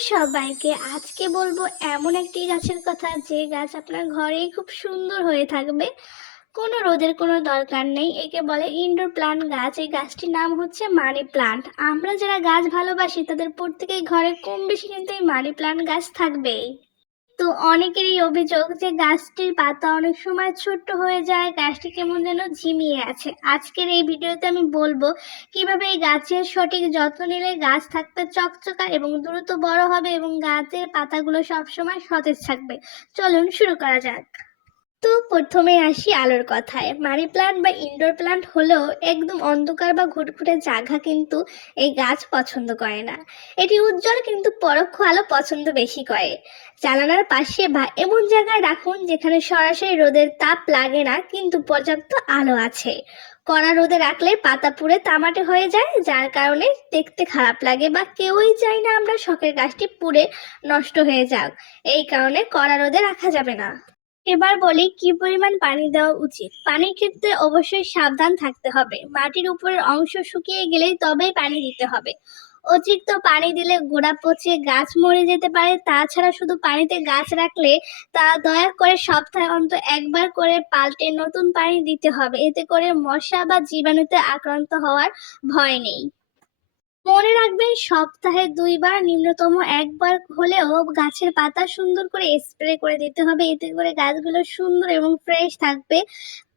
সবাইকে। আজকে বলবো এমন একটি গাছের কথা যে গাছ আপনার ঘরেই খুব সুন্দর হয়ে থাকবে। কোনো রোদের কোনো দরকার নেই। একে বলে ইনডোর প্লান্ট গাছ। এই গাছটির নাম হচ্ছে মানি প্লান্ট। আমরা যারা গাছ ভালোবাসি তাদের প্রত্যেকেই ঘরে কম বেশি কিন্তু এই মানি প্লান্ট গাছ থাকবেই। তো অনেকেরই অভিযোগ যে গাছটির পাতা অনেক সময় ছোট্ট হয়ে যায়, গাছটি কেমন যেন ঝিমিয়ে আছে। আজকের এই ভিডিওতে আমি বলবো কিভাবে এই গাছের সঠিক যত্ন নিলে গাছ থাকবে চকচকা এবং দ্রুত বড় হবে এবং গাছের পাতাগুলো সবসময় সতেজ থাকবে। চলুন শুরু করা যাক। তো প্রথমে আসি আলোর কথায়। মানি প্লান্ট বা ইনডোর প্লান্ট হলেও একদম অন্ধকার বা ঘুটঘুটে জায়গা কিন্তু এই গাছ পছন্দ করে না। এটি উজ্জ্বল কিন্তু পরোক্ষ আলো পছন্দ বেশি করে। জানালার পাশে বা এমন জায়গায় রাখুন যেখানে সরাসরি রোদের তাপ লাগে না কিন্তু পর্যাপ্ত আলো আছে। কড়া রোদে রাখলে পাতা পুড়ে তামাটে হয়ে যায়, যার কারণে দেখতে খারাপ লাগে বা কেউই চায় না আমরা শখের গাছটি পুড়ে নষ্ট হয়ে যাক। এই কারণে কড়া রোদে রাখা যাবে না। এবার বলি কি পরিমাণ পানি দেওয়া উচিত। পানির ক্ষেত্রে অবশ্যই সাবধান থাকতে হবে। মাটির উপরের অংশ শুকিয়ে গেলেই তবেই পানি দিতে হবে। অতিরিক্ত পানি দিলে গোড়া পচে গাছ মরে যেতে পারে। তাছাড়া শুধু পানিতে গাছ রাখলে তা দয়া করে সপ্তাহে অন্তত একবার করে পাল্টে নতুন পানি দিতে হবে। এতে করে মশা বা জীবাণুতে আক্রান্ত হওয়ার ভয় নেই। মনে রাখবেন সপ্তাহে 2 বার নিম্নতম একবার হলেও গাছের পাতা সুন্দর করে স্প্রে করে দিতে হবে। এতে করে গাছগুলো সুন্দর এবং ফ্রেশ থাকবে।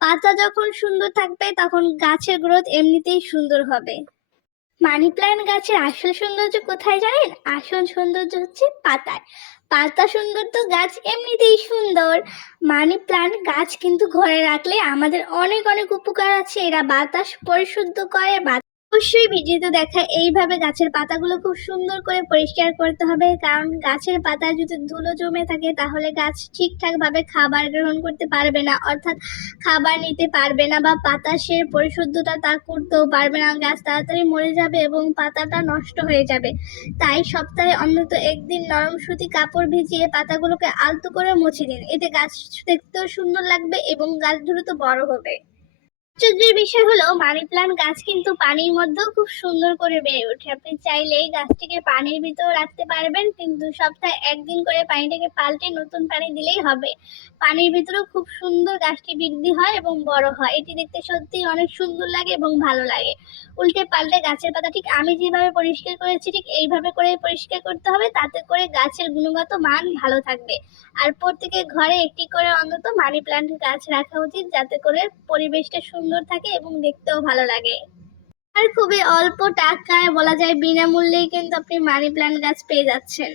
পাতা যখন সুন্দর থাকবে তখন গাছের গ্রোথ এমনিতেই সুন্দর হবে। মানি প্ল্যান্ট গাছের আসল সৌন্দর্য কোথায় জানেন? আসল সৌন্দর্য হচ্ছে পাতায়। পাতা সুন্দর তো গাছ এমনিতেই সুন্দর। মানি প্ল্যান্ট গাছ কিন্তু ঘরে রাখলে আমাদের অনেক অনেক উপকার আছে। এরা বাতাস পরিশুদ্ধ করে। অবশ্যই ভিডিওতে দেখা এইভাবে গাছের পাতাগুলো খুব সুন্দর করে পরিষ্কার করতে হবে, কারণ গাছের পাতায় যদি ধুলো জমে থাকে তাহলে গাছ ঠিকঠাক ভাবে খাবার গ্রহণ করতে পারবে না, অর্থাৎ খাবার নিতে পারবে না বা বাতাসের পরিশুদ্ধতা তা করতেও পারবে না। গাছ তাড়াতাড়ি মরে যাবে এবং পাতাটা নষ্ট হয়ে যাবে। তাই সপ্তাহে অন্তত একদিন নরম সুতি কাপড় ভিজিয়ে পাতাগুলোকে আলতো করে মুছে দিন। এতে গাছ দেখতেও সুন্দর লাগবে এবং গাছ দ্রুত বড় হবে। আশ্চর্যের বিষয় হলো মানি প্লান্ট গাছ কিন্তু পানির মধ্যেও খুব সুন্দর করে বেড়ে ওঠে। আপনি চাইলে এই গাছটিকে পানির ভিতরেও রাখতে পারবেন, কিন্তু সপ্তাহে একদিন করে পানিটাকে পাল্টে নতুন পানি দিলেই হবে। পানির ভিতরেও খুব সুন্দর গাছটি বৃদ্ধি হয় এবং বড় হয়। এটি দেখতে সত্যিই অনেক সুন্দর লাগে এবং ভালো লাগে। উল্টে পাল্টে গাছের পাতা ঠিক আমি যেভাবে পরিষ্কার করেছি ঠিক এইভাবে করে পরিষ্কার করতে হবে, তাতে করে গাছের গুণগত মান ভালো থাকবে। আর প্রত্যেকের ঘরে একটি করে অন্তত মানি প্ল্যান্ট গাছ রাখা উচিত, যাতে করে পরিবেশটা সুন্দর থাকে এবং দেখতেও ভালো লাগে। আর খুবই অল্প টাকায় বলা যায় বিনামূল্যেই কিন্তু আপনি মানি প্ল্যান্ট গাছ পেয়ে যাচ্ছেন।